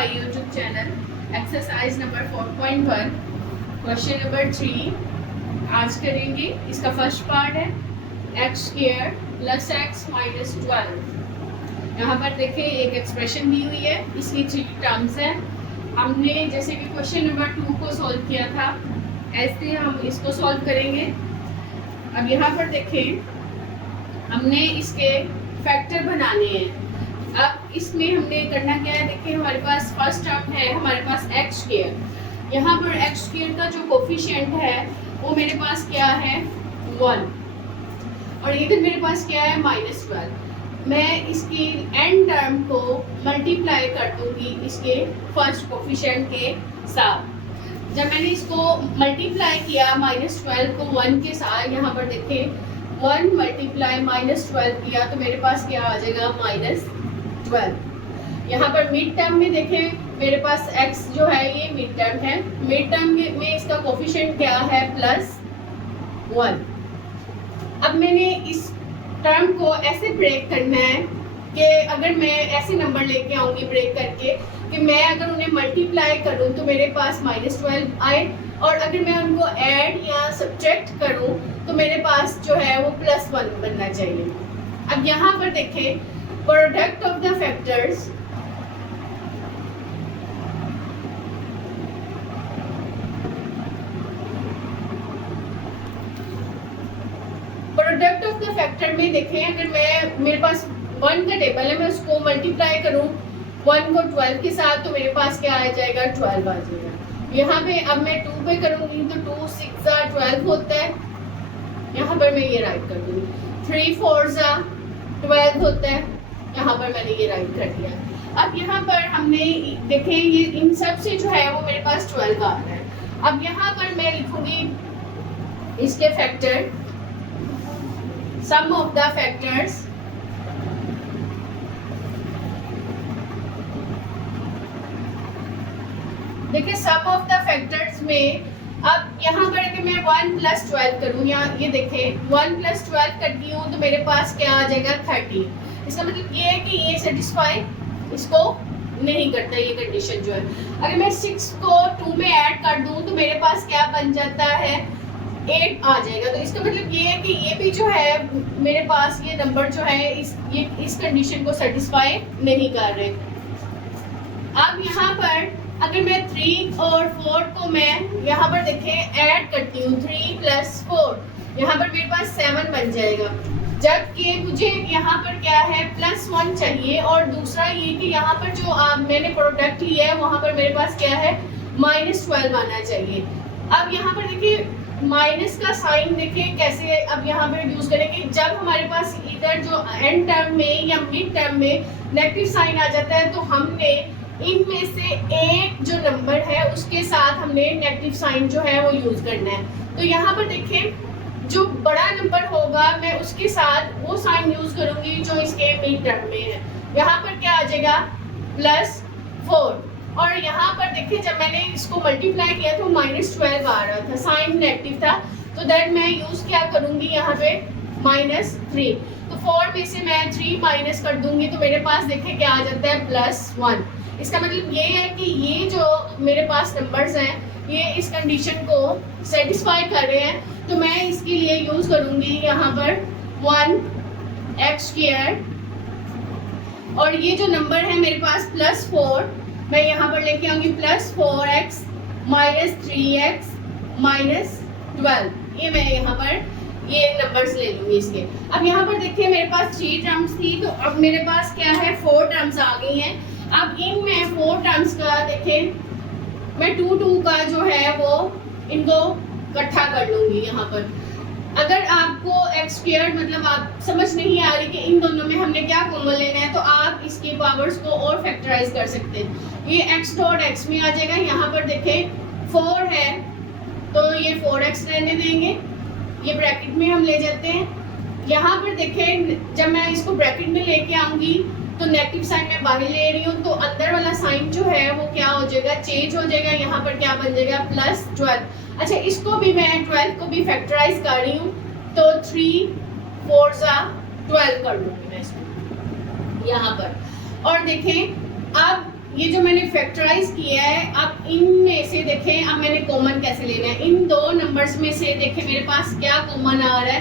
My YouTube channel. Exercise number 4.1 question number 3 आज करेंगे। इसका फर्स्ट पार्ट है x square plus x minus 12। यहाँ पर देखिए एक एक्सप्रेशन दी हुई है, इसकी 3 टर्म्स हैं। हमने जैसे कि क्वेश्चन नंबर 2 को सॉल्व किया था ऐसे हम इसको सॉल्व करेंगे। अब यहाँ पर देखें हमने इसके फैक्टर बनाने हैं। अब इसमें हमने करना क्या है, देखिए हमारे पास फर्स्ट टर्म है हमारे पास एक्स स्क्वायर। यहाँ पर एक्स स्क्वायर का जो कोफिशिएंट है वो मेरे पास क्या है 1 और इधर मेरे पास क्या है माइनस 12। मैं इसकी एंड टर्म को मल्टीप्लाई कर दूंगी इसके फर्स्ट कोफिशिएंट के साथ। जब मैंने इसको मल्टीप्लाई किया माइनस 12 को 1 के साथ, यहाँ पर देखें 1 मल्टीप्लाई माइनस 12 किया तो मेरे पास क्या आ जाएगा माइनस 12। यहाँ पर मिड टर्म में देखें मेरे पास x जो है ये मिड टर्म है। मिड टर्म में इसका कोफिशिएंट क्या है +1। अब मैंने इस टर्म को ऐसे ब्रेक करना है कि अगर मैं ऐसे नंबर लेके आऊंगी ब्रेक करके कि मैं अगर उन्हें मल्टीप्लाई करूं तो मेरे पास -12 आए और अगर मैं उनको ऐड या सब्ट्रैक्ट करूं तो मेरे पास जो है वो +1 बनना चाहिए। अब यहाँ पर देखें product of the factors product of the factor में देखें अगर मैं मेरे पास 1 का टेबल है, मैं उसको मल्टीप्लाई करूं 1 को 12 के साथ तो मेरे पास क्या आ जाएगा 12 आ जाएगा। यहाँ पे अब मैं 2 पे करूंगी तो 2 6 12 होता है। यहाँ पर मैं ये राइट कर दूंगी 3 4 12 होता है। यहाँ पर मैंने ये राइट कर दिया। अब यहाँ पर हमने देखें ये इन सब से जो है वो मेरे पास 12 आ रहा है। अब यहाँ पर मैं लिखूंगी इसके factor, sum of the factors देखिए सम ऑफ द फैक्टर्स में अब यहाँ पर अगर मैं 1 + 12 करूँ, यहाँ ये देखें 1 + 12 करती हूँ तो मेरे पास क्या आ जाएगा 30। इसका मतलब ये है कि ये सेटिस्फाई इसको नहीं करता ये कंडीशन जो है। अगर मैं 6 को 2 में ऐड कर दूँ तो मेरे पास क्या बन जाता है 8 आ जाएगा। तो इसका मतलब ये है कि ये भी जो है मेरे पास ये नंबर जो है इस कंडीशन को सेटिस्फाई नहीं कर रहे। अब यहाँ पर अगर मैं 3 और 4 को मैं यहाँ पर देखें ऐड करती हूँ 3 + 4, यहाँ पर मेरे पास 7 बन जाएगा। जबकि मुझे यहाँ पर क्या है +1 चाहिए और दूसरा ये कि यहाँ पर जो मैंने प्रोडक्ट लिया है वहाँ पर मेरे पास क्या है -12 आना चाहिए। अब यहाँ पर देखिए माइनस का साइन देखिए कैसे अब यहाँ पर यूज करेंगे। जब हमारे पास इधर जो एंड टर्म में या मिड टर्म में नेगेटिव साइन आ जाता है तो हमने इनमें से एक जो नंबर है उसके साथ हमने नेगेटिव साइन जो है वो यूज करना है। तो यहाँ पर देखें जो बड़ा नंबर होगा मैं उसके साथ वो साइन यूज करूंगी जो इसके मिड टर्म में है। यहाँ पर क्या आ जाएगा +4 और यहाँ पर देखिए जब मैंने इसको मल्टीप्लाई किया तो -12 आ रहा था, साइन नेगेटिव था। तो दैट मैं यूज क्या करूंगी यहाँ पे -3। तो 4 में से मैं 3 माइनस कर दूंगी तो मेरे पास देखिए क्या आ जाता है +1। इसका मतलब ये है कि ये जो मेरे पास नंबर्स हैं ये इस कंडीशन को सेटिस्फाई कर रहे हैं। तो मैं इसके लिए यूज करूंगी यहाँ पर 1 एक्स स्क्वायर और ये जो नंबर है मेरे पास +4 मैं यहाँ पर लेके आऊंगी +4x - 3x - 12। ये मैं यहाँ पर ये नंबर्स ले लूंगी इसके। अब यहाँ पर देखिए मेरे पास 3 टर्म्स थी तो अब मेरे पास क्या है 4 टर्म्स आ गई हैं। अब इनमें 4 टर्म्स का देखें मैं 2 का जो है वो इनको इकट्ठा कर लूंगी। यहाँ पर अगर आपको एक्स स्क्वायर मतलब आप समझ नहीं आ रही कि इन दोनों में हमने क्या कॉमन लेना है तो आप इसकी पावर्स को और फैक्टराइज कर सकते हैं। ये x डॉट x में आ जाएगा। यहाँ पर देखें 4 है तो ये 4x रहने देंगे, ये ब्रैकेट में हम ले जाते हैं। यहाँ पर देखें जब मैं इसको ब्रैकेट में लेके आऊंगी तो नेगेटिव साइन मैं बाहर ले रही हूँ तो अंदर वाला साइन जो है वो क्या हो जाएगा चेंज हो जाएगा। यहाँ पर क्या बन जाएगा +12। अच्छा इसको भी मैं 12 को भी फैक्टराइज कर रही हूँ तो 3 4 12 कर लूँगी मैं इसको यहाँ पर। और देखें अब ये जो मैंने फैक्टराइज किया है, अब इनमें से देखें अब मैंने कॉमन कैसे लेना है। इन दो नंबर्स में से देखें मेरे पास क्या कॉमन आ रहा है,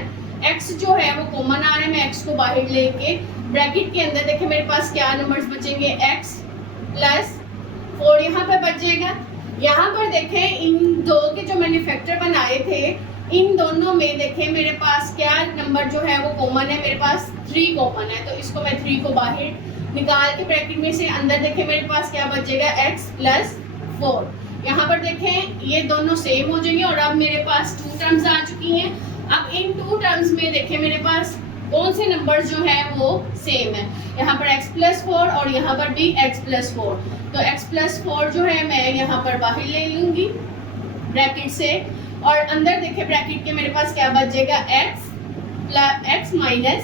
x जो है वो कॉमन आ रहा है। मैं x को बाहर लेके ब्रैकेट के अंदर देखें मेरे पास क्या नंबर्स बचेंगे, x प्लस 4 यहाँ पर बच जाएगा। यहाँ पर देखें इन दो के जो मैंने फैक्टर बनाए थे, इन दोनों में देखें मेरे पास क्या नंबर जो है वो कॉमन है, मेरे पास 3 कॉमन है। तो इसको मैं 3 को बाहर निकाल के ब्रैकेट में से अंदर देखें मेरे पास क्या बचेगा, x प्लस 4। यहाँ पर देखें ये दोनों सेम हो जाएंगे और अब मेरे पास 2 टर्म्स आ चुकी हैं। अब इन 2 टर्म्स में देखें मेरे पास कौन से नंबर जो है वो सेम है। यहाँ पर x प्लस 4 और यहाँ पर भी x प्लस 4। तो x प्लस 4 जो है मैं यहाँ पर बाहर ले लूँगी ब्रैकेट से और अंदर देखें ब्रैकेट के मेरे पास क्या बचेगा, x माइनस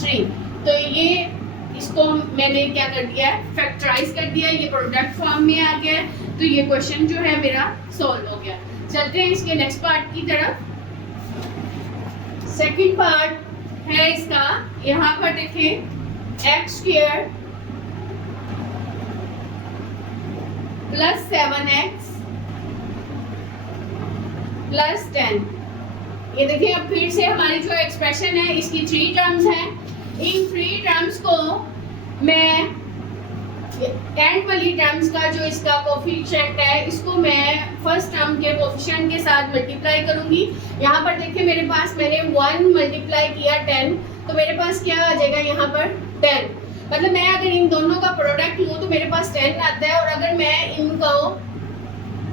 3। तो ये इसको मैंने क्या कर दिया है, फैक्टराइज कर दिया है, ये प्रोडक्ट फॉर्म में आ गया है। तो ये क्वेश्चन जो है मेरा सॉल्व हो गया। चलते हैं इसके नेक्स्ट पार्ट की तरफ। सेकंड पार्ट है इसका, यहाँ पर देखें x square plus 7x plus 10। ये देखिए अब फिर से हमारी जो एक्सप्रेशन है इसकी 3 टर्म्स हैं। इन 3 टर्म्स को मैं एंड वाली टर्म्स का जो इसका कोफिशिएंट है इसको मैं फर्स्ट टर्म के कोफिशिएंट के साथ मल्टीप्लाई करूंगी। यहाँ पर देखिए मेरे पास मैंने 1 मल्टीप्लाई किया 10, तो मेरे पास क्या आ जाएगा यहाँ पर 10। मतलब मैं अगर इन दोनों का प्रोडक्ट लूँ तो मेरे पास 10 आता है। और अगर मैं इनको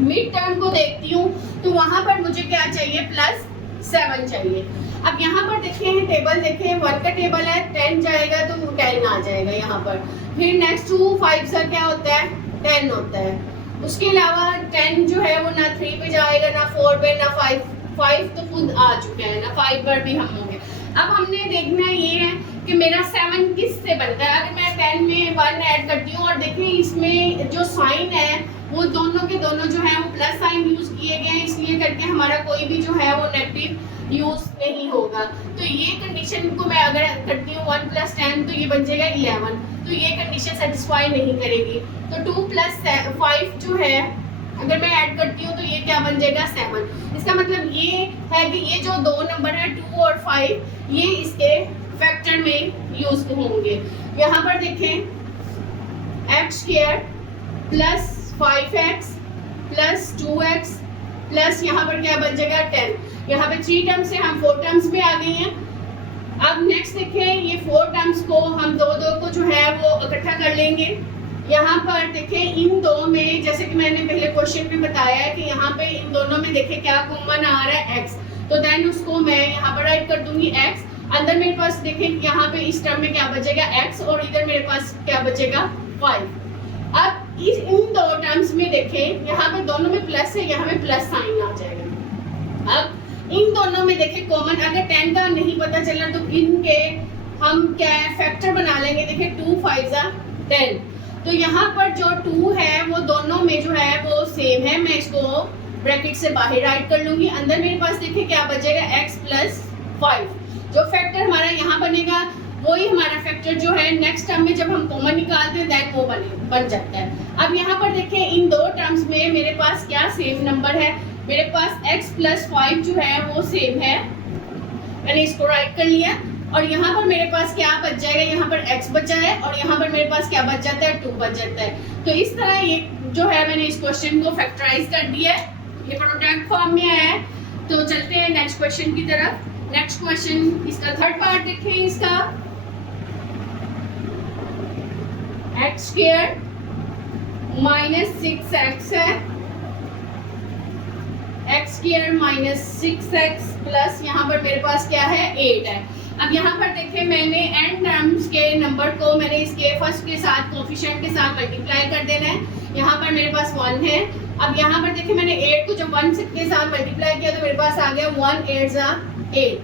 मिड टर्म को देखती हूँ तो वहाँ पर मुझे क्या चाहिए, प्लस 7 चाहिए। अब यहाँ पर देखें टेबल देखें, 1 का टेबल है, 10 जाएगा तो 10 आ जाएगा यहाँ पर। फिर नेक्स्ट 2 5 का क्या होता है, 10 होता है। उसके अलावा 10 जो है वो ना 3 पे जाएगा ना 4 पे ना 5 तो खुद आ चुका है ना 5 पर भी हम होंगे। अब हमने देखना ये है कि मेरा 7 किस से बनता है। अगर मैं 10 में 1 ऐड करती हूँ और देखें इसमें जो साइन है वो दोनों के दोनों जो है वो प्लस साइन यूज किए गए हैं, इसलिए करके हमारा कोई भी जो है वो नेगेटिव यूज नहीं होगा। तो ये कंडीशन को मैं अगर करती हूँ 1 प्लस 10 तो ये बन जाएगा 11। तो ये कंडीशन सेटिस्फाई नहीं करेगी। तो 2 प्लस 5 जो है अगर मैं ऐड करती हूँ तो ये क्या बन जाएगा, 7। इसका मतलब ये है कि ये जो दो नंबर है 2 और 5 ये इसके फैक्टर में यूज होंगे। यहाँ पर देखें x square plus 5x plus 2x plus यहाँ पर क्या बन जाएगा 10। यहाँ पे 3 टर्म्स से हम 4 टर्म्स में आ गए हैं। अब नेक्स्ट देखें ये 4 टर्म्स को हम दो को जो है वो इकट्ठा कर लेंगे। यहाँ पर देखें इन दो में जैसे कि मैंने पहले क्वेश्चन में बताया है कि यहाँ पे इन दोनों में देखें क्या कॉमन आ रहा है, x। तो देन उसको मैं यहाँ पर राइट कर दूंगी x। अंदर मेरे पास देखें यहाँ पे इस टर्म में क्या बचेगा x और इधर मेरे पास क्या बचेगा 5। अब इन दो टर्म्स में देखें यहाँ पे दोनों में प्लस है, यहाँ पे प्लस साइन आ जाएगा। अब इन दोनों में देखें कॉमन, अगर 10 का नहीं पता चला तो इनके हम क्या है फैक्टर बना लेंगे। देखें 2 5 10। तो यहाँ पर जो 2 है वो दोनों में जो है वो सेम है। मैं इसको ब्रैकेट से बाहर राइट कर लूंगी। अंदर मेरे पास देखिए क्या बचेगा x प्लस 5। जो फैक्टर हमारा यहाँ बनेगा वही हमारा फैक्टर जो है नेक्स्ट टर्म में जब हम कॉमन निकालते हैं दैट वो बन जाता है। अब यहाँ पर देखें इन दो टर्म्स में मेरे पास क्या सेम नंबर है, मेरे पास x प्लस 5 जो है वो सेम है। मैंने इसको राइट कर लिया और यहाँ पर मेरे पास क्या बच जाएगा, यहाँ पर x बचा है और यहाँ पर मेरे पास क्या बच जाता है 2 बच जाता है। तो इस तरह ये जो है मैंने इस क्वेश्चन को फैक्टराइज कर दिया है, ये प्रोडक्ट फॉर्म में आया है। तो चलते हैं नेक्स्ट क्वेश्चन की तरफ। नेक्स्ट क्वेश्चन इसका थर्ड पार्ट देखें। इसका x स्क्वायर माइनस 6x है, x square minus 6x plus यहाँ पर मेरे पास क्या है 8 है। अब यहाँ पर देखें मैंने एंड टर्म्स के नंबर को मैंने इसके फर्स्ट के साथ कोफिशिएंट के साथ मल्टीप्लाई कर देना है। यहाँ पर मेरे पास 1 है। अब यहाँ पर देखें मैंने 8 को जब 1 के साथ मल्टीप्लाई किया तो मेरे पास आ गया 1 8 8,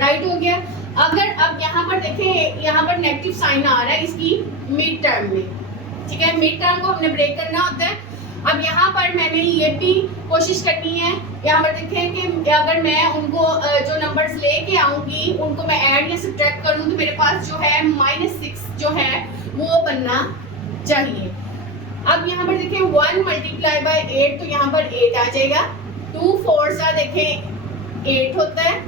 राइट हो गया। अगर अब यहाँ पर देखें यहाँ पर नेगेटिव साइन आ रहा है इसकी मिड टर्म में, ठीक है, मिड टर्म को हमने ब्रेक करना होता है। अब यहाँ पर मैंने ये भी कोशिश करनी है, यहाँ पर देखें कि अगर मैं उनको जो नंबर्स लेके आऊँगी उनको मैं ऐड या सब्ट्रैक्ट करूँ तो मेरे पास जो है -6 जो है वो बनना चाहिए। अब यहाँ पर देखें 1 मल्टीप्लाई बाय 8 तो यहाँ पर 8 आ जाएगा। 2 4 सा देखें 8 होता है।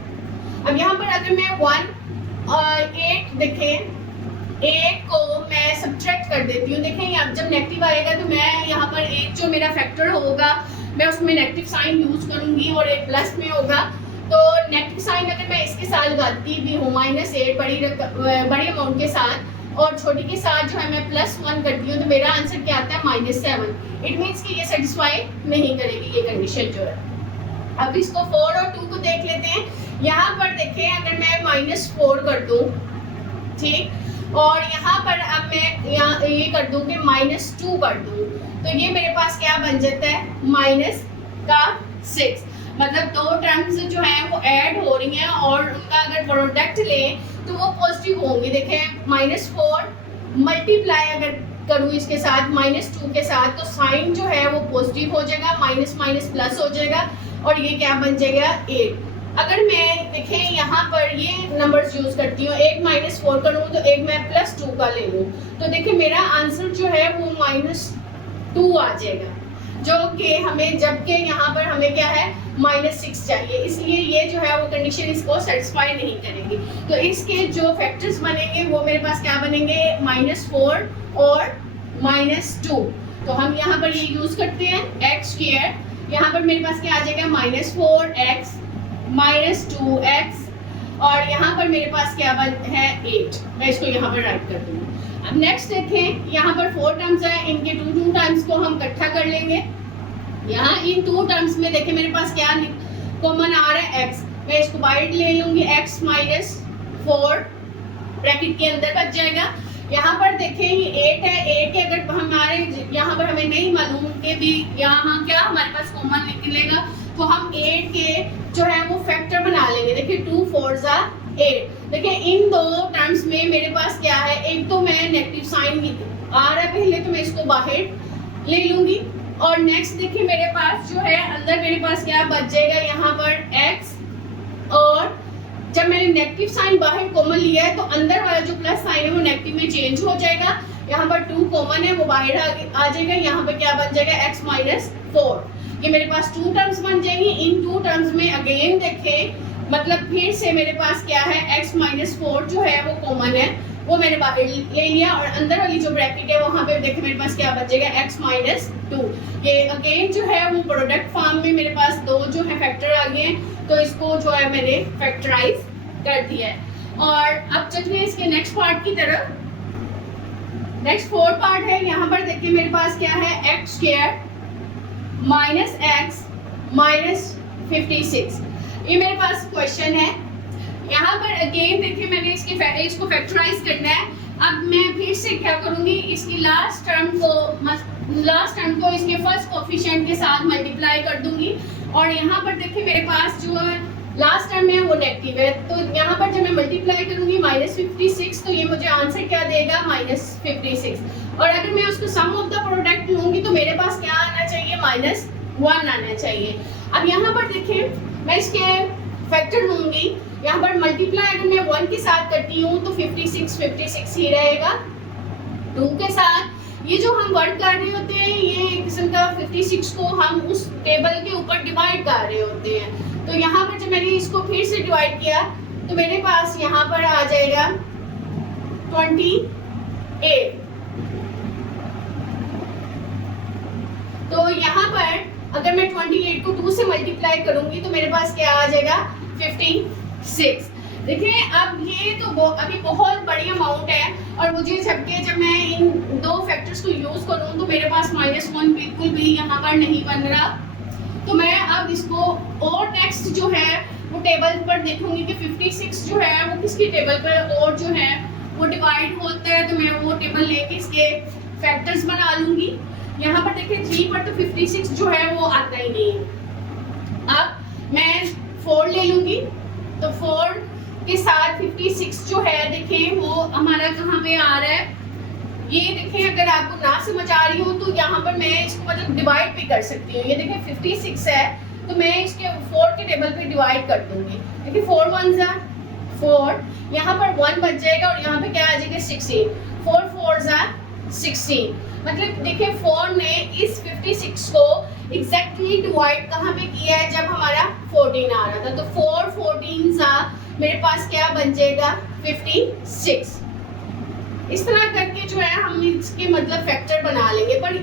अब यहाँ पर अगर मैं 1 और 8 देखें 8 को मैं सब्ट्रैक्ट कर देती हूँ। देखें अब जब नेगेटिव आएगा तो मैं यहाँ पर 8 जो मेरा फैक्टर होगा मैं उसमें नेगेटिव साइन यूज करूंगी और एक प्लस में होगा। तो नेगेटिव साइन अगर मैं इसके साथ लगाती भी हूँ -8 बड़ी अमाउंट के साथ और छोटी के साथ जो है मैं +1 करती हूँ तो मेरा आंसर क्या आता है -7। इट मीन्स कि ये सेटिस्फाई नहीं करेगी ये कंडीशन जो है। अब इसको 4 और 2 को देख लेते हैं। यहाँ पर देखें अगर मैं -4 कर दूँ, ठीक, और यहाँ पर अब मैं यहाँ ये कर दूँ कि -2 कर दूँ तो ये मेरे पास क्या बन जाता है -6। मतलब दो टर्म्स जो हैं वो ऐड हो रही हैं और उनका अगर प्रोडक्ट लें तो वो पॉजिटिव होंगी। देखें -4 मल्टीप्लाई अगर करूँ इसके साथ -2 के साथ तो साइन जो है वो पॉजिटिव हो जाएगा, माइनस माइनस प्लस हो जाएगा और ये क्या बन जाएगा 8। अगर मैं देखें यहाँ पर ये नंबर्स यूज करती हूँ, 8 -4 करूँ तो एक मैं +2 का ले लूँ तो देखिए मेरा आंसर जो है वो -2 आ जाएगा, जो कि हमें जबकि यहाँ पर हमें क्या है -6 चाहिए, इसलिए ये जो है वो कंडीशन इसको सेटिस्फाई नहीं करेगी। तो इसके जो फैक्टर्स बनेंगे वो मेरे पास क्या बनेंगे -4 और -2। तो हम यहाँ पर ये यूज करते हैं x²। यहाँ पर मेरे पास क्या आ जाएगा -4x -2x और यहाँ पर मेरे पास क्या है 8। मैं इसको यहाँ पर राइट कर दूँगी। अब नेक्स्ट देखें, यहाँ पर 4 टर्म्स है, इनके 2 टर्म्स को हम इकट्ठा कर लेंगे। यहाँ इन 2 टर्म्स में देखें मेरे पास क्या कॉमन आ रहा है x। मैं इसको बाहर ले लूँगी, x -4 ब्रैकेट के अंदर बच जाएगा। यहाँ पर देखें ये 8 है, 8 के अगर हमारे यहाँ पर हमें नहीं मालूम कि भी यहाँ क्या हमारे पास कॉमन निकलेगा तो हम 8 के जो है वो फैक्टर बना लेंगे। देखिए 2 4 ज़ा 8। देखिए इन 2 टर्म्स में मेरे पास क्या है, एक तो मैं नेगेटिव साइन आ रहा है पहले तो मैं इसको बाहर ले लूँगी और नेक्स्ट देखिए मेरे पास जो है अंदर मेरे पास क्या बच जाएगा यहाँ पर x और जब मैंने नेगेटिव साइन बाहर कॉमन लिया है तो अंदर वाला जो प्लस साइन है वो नेगेटिव में चेंज हो जाएगा। यहाँ पर 2 कॉमन है वो बाहर आ जाएगा। यहाँ पर क्या बन जाएगा x -4। ये मेरे पास 2 टर्म्स बन जाएंगी। इन 2 टर्म्स में अगेन देखें मतलब फिर से मेरे पास क्या है x -4 जो है वो कॉमन है वो मैंने बाहर ले लिया और अंदर वाली जो ब्रैकेट है वहाँ पे देखिए मेरे पास क्या बचेगा x -2। ये अगेन जो है वो प्रोडक्ट फॉर्म में मेरे पास 2 जो है फैक्टर आ गए तो इसको जो है मैंने फैक्टराइज कर दिया है। और अब चलिए इसके नेक्स्ट पार्ट की तरफ। नेक्स्ट 4 पार्ट है। यहाँ पर देखिए मेरे पास क्या है x² -x -56। ये मेरे पास क्वेश्चन है। यहाँ पर अगेन देखिए मैंने इसको फैक्टराइज करना है। अब मैं फिर से क्या करूँगी, इसकी लास्ट टर्म को इसके फर्स्ट कोफिशिएंट के साथ मल्टीप्लाई कर दूंगी और यहाँ पर देखिए मेरे पास जो लास्ट टर्म है वो नेगेटिव है तो यहाँ पर जब मैं मल्टीप्लाई करूँगी -56 तो ये मुझे आंसर क्या देगा -56। और अगर मैं उसको सम ऑफ द प्रोडक्ट लूँगी तो मेरे पास क्या आना चाहिए -1 आना चाहिए। अब यहाँ पर देखिए मैं इसके फैक्टर लूँगी। यहाँ पर मल्टीप्लाई अगर मैं 1 के साथ करती हूँ तो 56 ही रहेगा। 2 के साथ ये जो हम वर्क कर रहे होते हैं ये एक किस्म का 56 को हम उस टेबल के ऊपर डिवाइड कर रहे होते हैं। तो यहाँ पर जब मैंने इसको फिर से डिवाइड किया तो मेरे पास यहाँ पर आ जाएगा 28। तो यहाँ पर अगर मैं 28 को 2 से मल्टीप्लाई करूंगी तो मेरे पास क्या आ जाएगा 56। देखिए अब ये तो अभी बहुत बड़ी अमाउंट है और मुझे जब मैं इन 2 फैक्टर्स को यूज करूं तो मेरे पास -1 बिल्कुल भी यहाँ पर नहीं बन रहा। तो मैं अब इसको और नेक्स्ट जो है वो टेबल पर देखूंगी कि 56 जो है वो किसकी टेबल पर और जो है वो डिवाइड होता है तो मैं वो टेबल लेके इसके फैक्टर्स बना लूंगी। यहाँ पर देखिए 3 पर तो 56 जो है वो आता ही नहीं है। अब मैं 4 ले लूंगी तो 4 के साथ 56 जो है देखें वो हमारा कहाँ पे आ रहा है। ये देखें अगर आपको ना समझ आ रही हो तो यहाँ पर मैं इसको मतलब डिवाइड भी कर सकती हूँ। ये देखें 56 है तो मैं इसके 4 के टेबल पे डिवाइड कर दूंगी। देखिए 4 1 ज़ा 4, यहाँ पर 1 बच जाएगा और यहाँ पे क्या आ जाएगा 16। 4 4 ज़ा 16। मतलब देखिए 4 ने इस 56 को एग्जैक्टली डिवाइड कहाँ पे किया है, जब हमारा 14 आ रहा था। तो 4 14 सा मेरे पास क्या बन जाएगा 56। इस तरह करके जो है हम इसके मतलब फैक्टर बना लेंगे। पर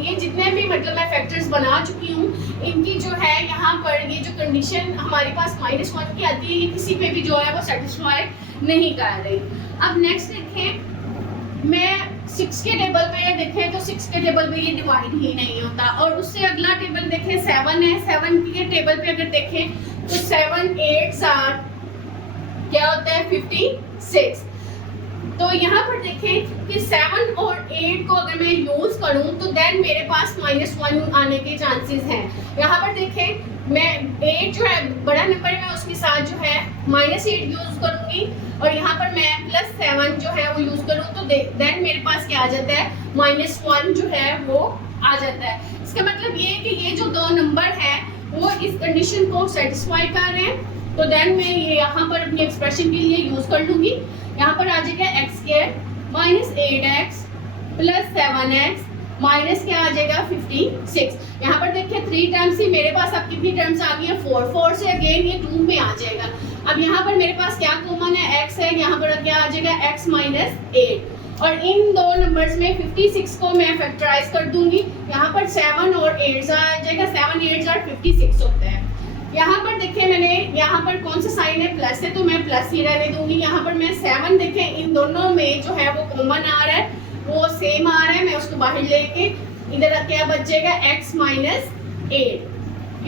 ये जितने भी मतलब मैं फैक्टर्स बना चुकी हूँ, इनकी जो है यहाँ पर ये जो कंडीशन हमारे पास -1 की आती है, ये किसी पे भी जो है वो सेटिस्फाई नहीं कर रही। अब नेक्स्ट देखें, मैं 6 के टेबल पे देखें तो 6 के टेबल पे ये डिवाइड ही नहीं होता। और उससे अगला टेबल देखें 7 है, 7 के टेबल पे अगर देखें तो 7 8 क्या होता है 56। तो यहाँ पर देखें कि 7 और 8 को अगर मैं यूज करूँ तो देन मेरे पास -1 आने के चांसेस हैं। यहाँ पर देखें मैं 8 जो है बड़ा नंबर है, मैं उसके साथ जो है -8 यूज करूँगी और यहाँ पर मैं +7 जो है वो यूज करूँ तो देन मेरे पास क्या आ जाता है -1 जो है वो आ जाता है। इसका मतलब ये है कि ये जो दो नंबर है वो इस कंडीशन को सेटिस्फाई कर रहे हैं। तो देन मैं ये यहाँ पर अपनी एक्सप्रेशन के लिए यूज कर लूंगी। यहाँ पर आ जाएगा x² -8x + 7x माइनस क्या आ जाएगा 56। यहाँ पर देखिए 3 टर्म्स ही मेरे पास, अब कितनी टर्म्स आ गई है 4 से अगेन ये 2 में आ जाएगा। अब यहाँ पर मेरे पास क्या कॉमन है x है, यहाँ पर क्या आ जाएगा x - 8 और इन दो नंबर्स में 56 को मैं फैक्टराइज कर दूंगी। यहाँ पर 7 और 8 आ जाएगा, 7 8 और 56 होता है। यहाँ पर देखें मैंने यहाँ पर कौन सा साइन है प्लस है, तो मैं प्लस ही रहने दूंगी। यहाँ पर मैं 7 देखें इन दोनों में जो है वो कॉमन आ रहा है, वो सेम आ रहा है, मैं उसको बाहर लेके इधर क्या बचेगा x - 8।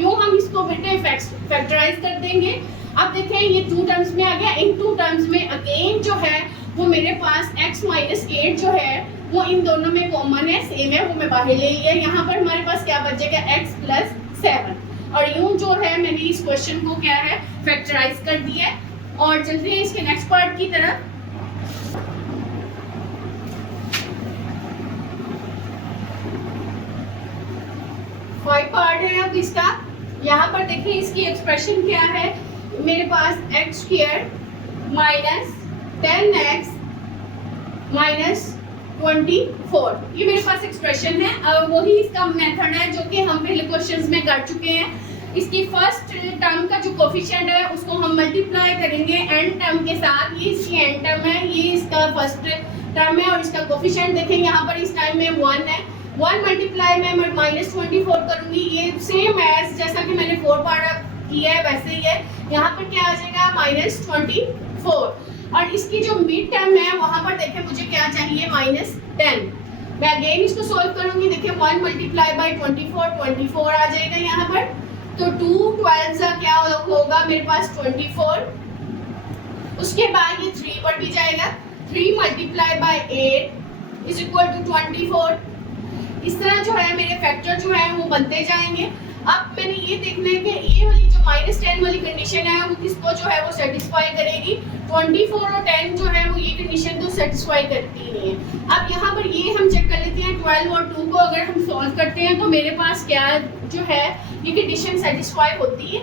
यूँ हम इसको बेटे फैक्टराइज कर देंगे। अब देखें ये 2 टर्म्स में आ गया, इन 2 टर्म्स में अगेन जो है वो मेरे पास x - 8 जो है वो इन दोनों में कॉमन है, सेम है, वो मैं बाहर ले लिया। यहाँ पर हमारे पास क्या बचेगा x + 7 और यूं जो है मैंने इस क्वेश्चन को क्या है फैक्टराइज कर दिया है। और चलते हैं इसके नेक्स्ट पार्ट की तरफ। फाइव पार्ट है अब इसका। यहाँ पर देखिए इसकी एक्सप्रेशन क्या है, मेरे पास x² - 10x - 24 ये मेरे पास एक्सप्रेशन है। अब वही इसका मेथड है जो कि हम पहले क्वेश्चंस में कर चुके हैं। इसकी फर्स्ट टर्म का जो कोफिशिएंट है उसको हम मल्टीप्लाई करेंगे एंड टर्म के साथ। ये इसकी एंड टर्म है, ये इसका फर्स्ट टर्म है और इसका कोफिशिएंट देखें यहाँ पर इस टाइम में 1 है। 1 मल्टीप्लाई में मैं -24 करूंगी, ये सेम एज जैसा कि मैंने 4 पार्ट किया है वैसे ही है। यहाँ पर क्या आ जाएगा -24 और इसकी जो मिड टर्म है वहां पर देखें मुझे क्या चाहिए -10। मैं अगेन इसको सॉल्व करूंगी। देखिए 1 मल्टीप्लाई बाय 24 आ जाएगा यहाँ पर, तो 2 12 का क्या होगा मेरे पास 24। उसके बाद ये 3 पर भी जाएगा, 3 multiply by 8 is equal to 24। इस तरह जो है मेरे फैक्टर जो है वो बनते जाएंगे। अब मैंने ये देखना है कि ये वाली जो -10 वाली कंडीशन है वो किसको जो है वो सेटिस्फाई करेगी। 24 और 10 जो है वो ये कंडीशन तो सेटिस्फाई करती नहीं है। अब यहाँ पर ये हम चेक कर लेते हैं 12 और 2 को अगर हम सॉल्व करते हैं तो मेरे पास क्या जो है ये कंडीशन सेटिस्फाई होती है।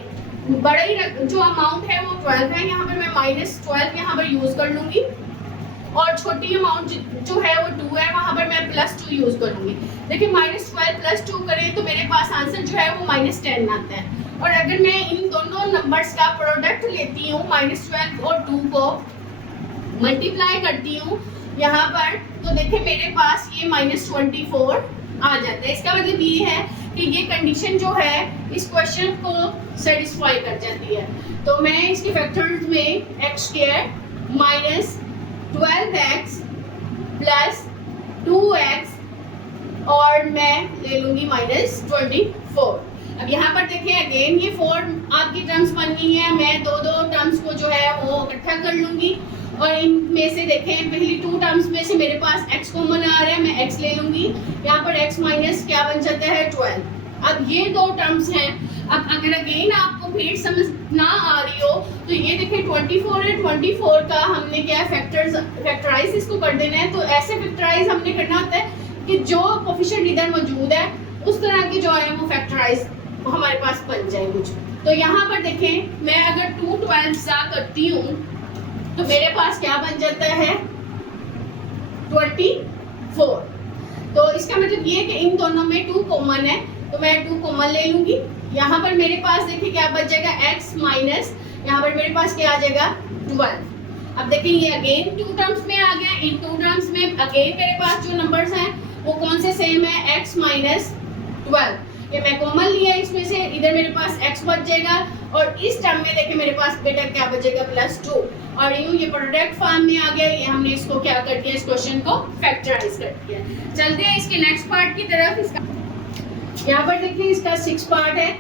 बड़ा ही जो अमाउंट है वो 12 है, यहाँ पर मैं -12 यहाँ पर यूज कर लूंगी और छोटी अमाउंट जो है वो 2 है, वहाँ पर मैं +2 यूज करूंगी। देखिए -12 + 2 करें तो मेरे पास आंसर जो है वो -10 आता है। और अगर मैं इन दोनों नंबर्स का प्रोडक्ट लेती हूँ -12 और 2 को मल्टीप्लाई करती हूँ यहाँ पर, तो देखिए मेरे पास ये -24 आ जाता है। इसका मतलब ये है कि ये कंडीशन जो है इस क्वेश्चन को सेटिस्फाई कर जाती है। तो मैं इसके फैक्टर्स में x² - 12x + 2x और मैं ले लूंगी -24। अब यहाँ पर देखें अगेन ये 4 आपकी टर्म्स बन गई हैं। मैं दो टर्म्स को जो है वो इकट्ठा कर लूंगी और इनमें से देखें पहली 2 टर्म्स में से मेरे पास x कॉमन आ रहा है, मैं x ले लूंगी। यहाँ पर x माइनस क्या बन जाता है 12। अब ये 2 टर्म्स हैं। अब अगर अगेन आपको फिर समझ ना आ रही हो तो ये देखें 24 है, 24 का हमने क्या फैक्टराइज इसको कर देना है। तो ऐसे फैक्टराइज हमने करना होता है कि जो कोफिशिएंट इधर मौजूद है उस तरह की जो है वो फैक्टराइज हमारे पास बन जाए कुछ। तो यहाँ पर देखें मैं अगर 2 12 करती हूँ तो मेरे पास क्या बन जाता है 24 4। तो इसका मतलब ये कि इन दोनों में 2 कॉमन है, तो मैं 2 कॉमन ले लूंगी। यहाँ पर मेरे पास देखिए क्या बच जाएगा, x माइनस यहाँ पर मेरे पास क्या आ जाएगा 12। अब देखिए ये अगेन 2 टर्म्स में आ गया। इन 2 टर्म्स में अगेन मेरे पास जो नंबर्स हैं वो कौन से सेम है, x माइनस 12। ये मैं कॉमन लिया इसमें से, इधर मेरे पास x बच जाएगा और इस टर्म में देखिए मेरे पास बेटा क्या बचेगा +2 और यूं ये प्रोडक्ट फॉर्म में आ गया। ये हमने इसको क्या कर दिया, इस क्वेश्चन को फैक्टराइज कर दिया। चलते हैं इसके नेक्स्ट पार्ट की तरफ। इसका यहाँ पर देखिए इसका 6 पार्ट है।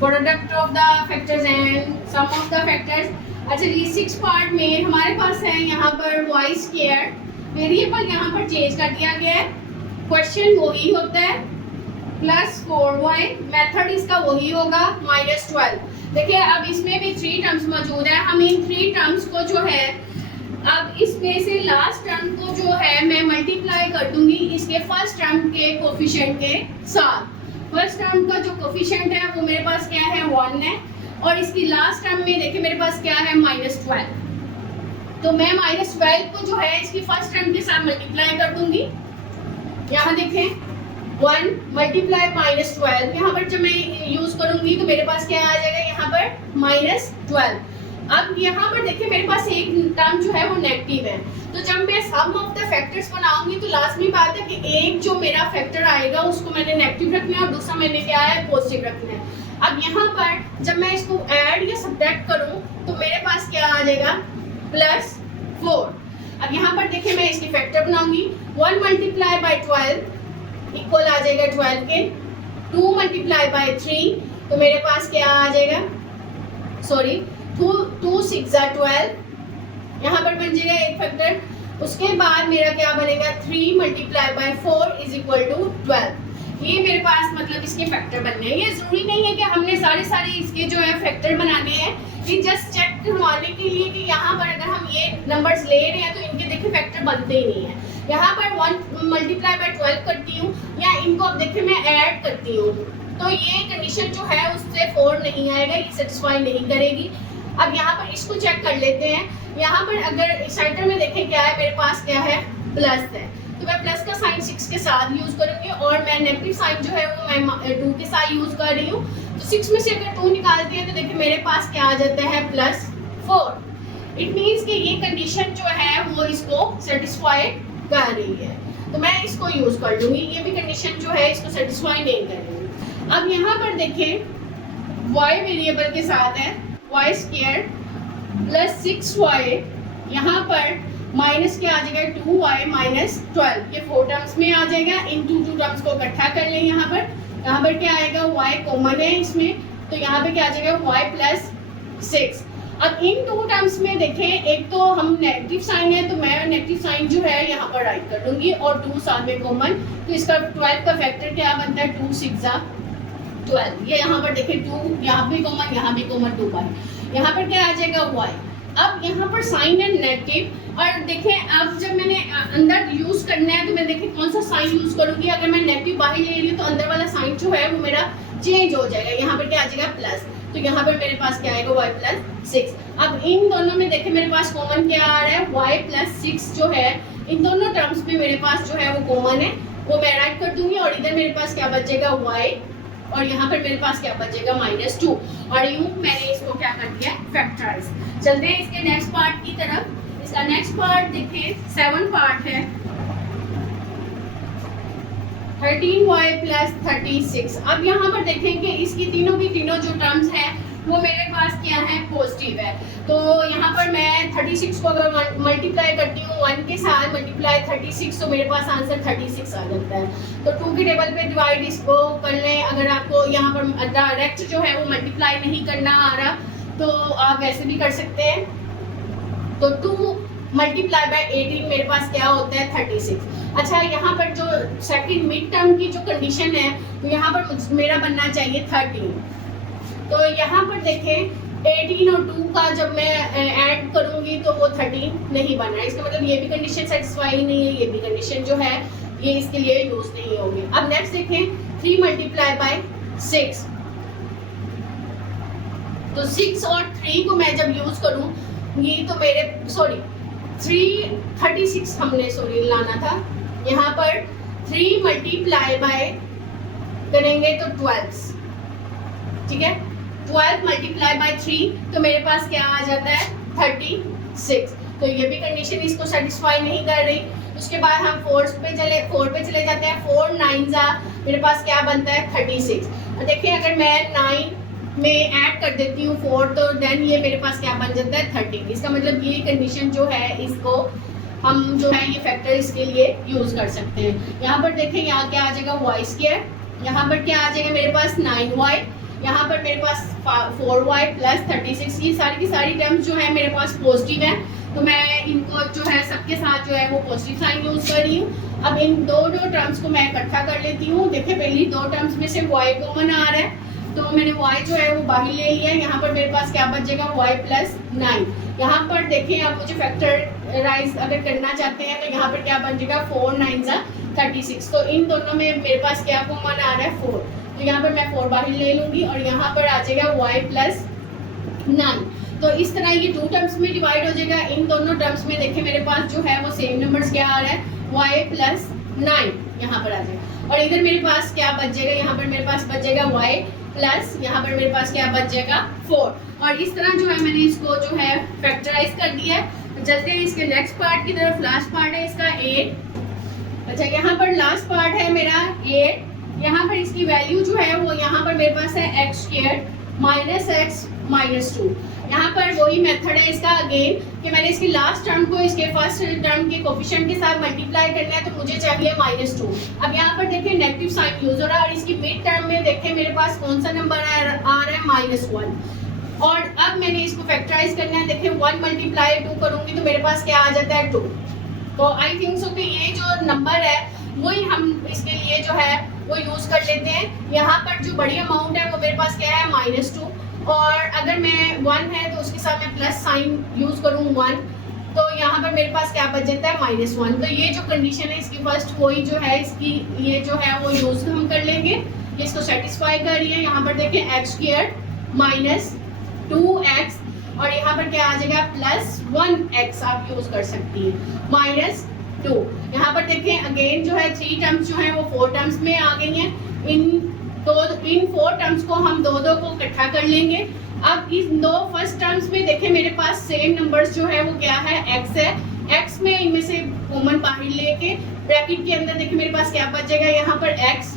Product of the factors and sum of the factors. अच्छा ये 6 पार्ट में हमारे पास है यहाँ पर y², वेरिएबल यहाँ पर चेंज कर दिया गया है, क्वेश्चन वही होता है +4y, मेथड इसका वही होगा -12। देखिए अब इसमें भी 3 टर्म्स मौजूद है। हम इन 3 टर्म्स को जो है, अब इसमें से लास्ट टर्म को जो है मैं मल्टीप्लाई कर दूंगी इसके फर्स्ट टर्म के कोफिशिएंट के साथ। फर्स्ट टर्म का जो कोफिशिएंट है वो मेरे पास क्या है 1 है और इसकी लास्ट टर्म में देखिए मेरे पास क्या है -12। तो मैं -12 को जो है इसकी फर्स्ट टर्म के साथ मल्टीप्लाई कर दूंगी। यहाँ देखें 1 मल्टीप्लाई -12, यहाँ पर जब मैं यूज करूंगी तो मेरे पास क्या आ जाएगा यहाँ पर -12। अब यहाँ पर देखिए मेरे पास एक टर्म जो है वो नेगेटिव है, तो जब मैं सम ऑफ द फैक्टर्स बनाऊंगी तो लाजमी बात है कि एक जो मेरा फैक्टर आएगा उसको मैंने नेगेटिव रखना है और दूसरा मैंने क्या है पॉजिटिव रखना है। अब यहाँ पर जब मैं इसको ऐड या सब्ट्रैक्ट करूँ तो मेरे पास क्या आ जाएगा +4। अब यहाँ पर देखिए मैं इसकी फैक्टर बनाऊंगी, 1 मल्टीप्लाई बाई 12 इक्वल आ जाएगा 12 के, 2 मल्टीप्लाई बाई 3 तो मेरे पास क्या आ जाएगा, सॉरी 2 6 12, यहाँ पर बन जाएगा एक फैक्टर। उसके बाद मेरा क्या बनेगा 3 multiply by 4 is equal to 12। ये मेरे पास मतलब इसके फैक्टर बनने हैं। ये जरूरी नहीं है कि हमने सारे इसके जो है फैक्टर बनाने हैं, ये जस्ट चेक करवाने के लिए कि यहाँ पर अगर हम ये नंबर्स ले रहे हैं तो इनके देखिए फैक्टर बनते ही नहीं है। यहाँ पर 1 मल्टीप्लाई बाई 12 करती हूँ या इनको अब देखिए मैं ऐड करती हूँ तो ये कंडीशन जो है उससे 4 नहीं आएगा, ये सेटिस्फाई नहीं करेगी। अब यहाँ पर इसको चेक कर लेते हैं। यहाँ पर अगर साइडर में देखें क्या है, मेरे पास क्या है प्लस है, तो मैं प्लस का साइन 6 के साथ यूज करूंगी और मैं नेगेटिव साइन जो है वो मैं 2 के साथ यूज कर रही हूँ। तो 6 में से अगर 2 निकालते हैं तो देखिए मेरे पास क्या आ जाता है +4। इट मीन्स कि ये कंडीशन जो है वो इसको सेटिस्फाई कर रही है, तो मैं इसको यूज कर लूंगी। ये भी कंडीशन जो है इसको सेटिस्फाई नहीं कर रही। अब यहाँ पर देखें y वेरिएबल के साथ है y² + 6y, यहाँ पर माइनस क्या आ जाएगा 2y - 12, ये 4 टर्म्स में आ जाएगा। इन 2 टर्म्स को इकट्ठा कर लें। यहाँ पर क्या आएगा y कॉमन है इसमें, तो यहाँ पे क्या आ जाएगा y + 6। अब इन 2 टर्म्स में देखें, एक तो हम नेगेटिव साइन है तो मैं नेगेटिव साइन जो है यहाँ पर राइट कर दूंगी और 2 साथ में कॉमन, तो इसका 12 का फैक्टर क्या बनता है 2 6 12। ये यहाँ पर देखें 2 यहाँ भी कॉमन, यहाँ भी कॉमन 2 बार, यहाँ पर क्या आ जाएगा y। अब यहाँ पर साइन है नेगेटिव और देखें अब जब मैंने अंदर यूज करना है तो मैं देखें कौन सा साइन यूज करूंगी। अगर मैं नेगेटिव बाहर ले रही हूँ तो अंदर वाला साइन जो है वो मेरा चेंज हो जाएगा, यहाँ पर क्या आ जाएगा प्लस, तो यहाँ पर मेरे पास क्या आएगा y + 6। अब इन दोनों में देखें मेरे पास कॉमन क्या आ रहा है y + 6 जो है, इन दोनों टर्म्स में मेरे पास जो है वो कॉमन है, वो मैं राइट कर दूंगी और इधर मेरे पास क्या बचेगा y और यहाँ पर मेरे पास क्या बचेगा -2 और यूं मैंने इसको क्या कर दिया फैक्टराइज। चलते हैं इसके नेक्स्ट पार्ट की तरफ। इसका नेक्स्ट पार्ट देखें 7 पार्ट है, 13y + 36। अब यहाँ पर देखें कि इसकी तीनों जो टर्म्स हैं वो मेरे पास क्या है पॉजिटिव है, तो यहाँ पर मैं 36 को अगर मल्टीप्लाई करती हूँ 1 के साथ मल्टीप्लाई 36 तो मेरे पास आंसर 36 आ जाता है। तो 2 के टेबल पे डिवाइड इसको कर लें। अगर आपको यहाँ पर डायरेक्ट जो है वो मल्टीप्लाई नहीं करना आ रहा तो आप वैसे भी कर सकते हैं। तो 2 मल्टीप्लाई बाय 18 मेरे पास क्या होता है 36। अच्छा यहाँ पर जो सेकंड मिड टर्म की जो कंडीशन है तो यहाँ पर मेरा बनना चाहिए 13। तो यहाँ पर देखें 18 और 2 का जब मैं ऐड करूँगी तो वो 13 नहीं बन रहा है, इसका मतलब ये भी कंडीशन सेटिस्फाई नहीं है, ये भी कंडीशन जो है ये इसके लिए यूज नहीं होगी। अब नेक्स्ट देखें 3 मल्टीप्लाई बाय 6, तो 6 और 3 को मैं जब यूज करूँ ये तो मेरे 336 हमने लाना था। यहाँ पर 3 मल्टीप्लाई बाय करेंगे तो 12, ठीक है। 12 मल्टीप्लाई बाय 3 तो मेरे पास क्या आ जाता है 36। तो ये भी कंडीशन इसको सेटिस्फाई नहीं कर रही। उसके बाद हम 4 पे चले जाते हैं। 4 9 मेरे पास क्या बनता है 36। और देखिए अगर मैं 9 में ऐड कर देती हूँ 4 तो देन ये मेरे पास क्या बन जाता है 13। इसका मतलब ये कंडीशन जो है इसको हम जो है ये फैक्टर इसके लिए यूज कर सकते हैं। यहाँ पर देखें यहाँ क्या आ जाएगा y², यहाँ पर क्या आ जाएगा मेरे पास 9y, यहाँ पर मेरे पास 4y प्लस 36। ये सारी की सारी टर्म्स जो है मेरे पास पॉजिटिव है, तो मैं इनको जो है सबके साथ जो है वो पॉजिटिव साइन यूज कर रही हूँ। अब इन दो टर्म्स को मैं इकट्ठा कर लेती हूँ। देखिए पहली 2 टर्म्स में से y कॉमन आ रहा है, तो मैंने y जो है वो बाहर ले लिया। यहाँ पर मेरे पास क्या बचेगा y प्लस 9। यहाँ पर देखिए अब मुझे फैक्टराइज अगर करना चाहते हैं तो यहाँ पर क्या बन जाएगा 4 9 36। तो इन दोनों में मेरे पास क्या कॉमन आ रहा है 4, तो यहाँ पर मैं 4 बाहर ले लूँगी और यहाँ पर आ जाएगा y प्लस 9। तो इस तरह ये 2 टर्म्स में डिवाइड हो जाएगा। इन दोनों टर्म्स में देखिए मेरे पास जो है वो सेम नंबर्स क्या आ रहा है y प्लस 9 यहाँ पर आ जाएगा। और इधर मेरे पास क्या बच जाएगा, यहाँ पर मेरे पास बच जाएगा y प्लस यहाँ पर मेरे पास क्या बच जाएगा 4। और इस तरह जो है मैंने इसको जो है फैक्टराइज कर दिया है। चलते हैं इसके नेक्स्ट पार्ट की तरफ। लास्ट पार्ट है इसका 8। अच्छा यहाँ पर लास्ट पार्ट है मेरा 8। यहाँ पर इसकी वैल्यू जो है वो यहाँ पर मेरे पास है x² माइनस x माइनस 2। यहाँ पर वही मेथड है इसका अगेन कि मैंने इसकी लास्ट टर्म को इसके फर्स्ट टर्म के कोफिशिएंट के साथ मल्टीप्लाई करना है, तो मुझे चाहिए -2। अब यहाँ पर देखिए नेगेटिव साइन यूज हो रहा है और इसकी मिड टर्म में देखिए मेरे पास कौन सा नंबर आ रहा है -1। और अब मैंने इसको फैक्टराइज करना है। देखिए 1 मल्टीप्लाई 2 करूंगी तो मेरे पास क्या आ जाता है 2। तो आई थिंक सो कि ये जो नंबर है वही हम इसके लिए जो है वो यूज कर लेते हैं। यहाँ पर जो बड़ी अमाउंट है वो मेरे पास क्या है -2, और अगर मैं 1 है तो उसके साथ मैं प्लस साइन यूज करूँ 1, तो यहाँ पर मेरे पास क्या बच जाता है -1। तो ये जो कंडीशन है इसकी फर्स्ट वही जो है इसकी ये जो है वो यूज हम कर लेंगे। ये इसको सेटिस्फाई कर रही है। यहाँ पर देखिए x² माइनस 2x और यहाँ पर क्या आ जाएगा प्लस 1x आप यूज कर सकती है -2। यहाँ पर देखें अगेन जो है 3 टर्म्स जो है वो 4 टर्म्स में आ गई हैं। इन 4 टर्म्स को हम दो को इकट्ठा कर लेंगे। अब इस 2 फर्स्ट टर्म्स में देखें मेरे पास सेम नंबर्स जो है वो क्या है x है। x में इनमें से कॉमन बाहर लेके ब्रैकेट के अंदर देखिए मेरे पास क्या बचेगा यहाँ पर x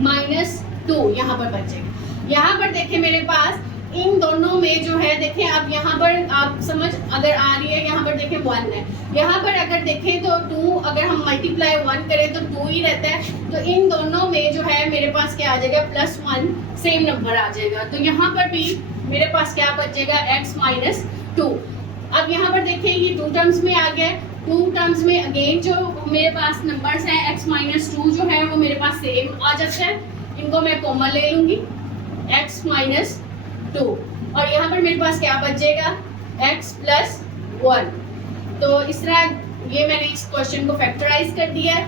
-2 यहाँ पर बचेगा। यहाँ पर देखिए मेरे पास इन दोनों में जो है देखिए अब यहाँ पर आप समझ अगर आ रही है, यहाँ पर देखिए 1 है। यहाँ पर अगर देखें तो 2 अगर हम मल्टीप्लाई 1 करें तो 2 ही रहता है। तो इन दोनों में जो है मेरे पास क्या आ जाएगा +1 सेम नंबर आ जाएगा। तो यहाँ पर भी मेरे पास क्या बचेगा x -2। अब यहाँ पर देखिए ये 2 टर्म्स में आ गया। 2 टर्म्स में अगेन जो मेरे पास नंबर्स हैं x -2 जो है वो मेरे पास सेम आ जाता है। इनको मैं कॉमन ले लूँगी x -2 और यहाँ पर मेरे पास क्या बचेगा x + 1। तो इस तरह ये मैंने इस क्वेश्चन को फैक्टराइज कर दिया है।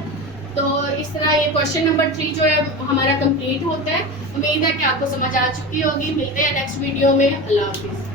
तो इस तरह ये क्वेश्चन नंबर 3 जो है हमारा कंप्लीट होता है। उम्मीद है कि आपको समझ आ चुकी होगी। मिलते हैं नेक्स्ट वीडियो में। अल्लाह हाफिज़।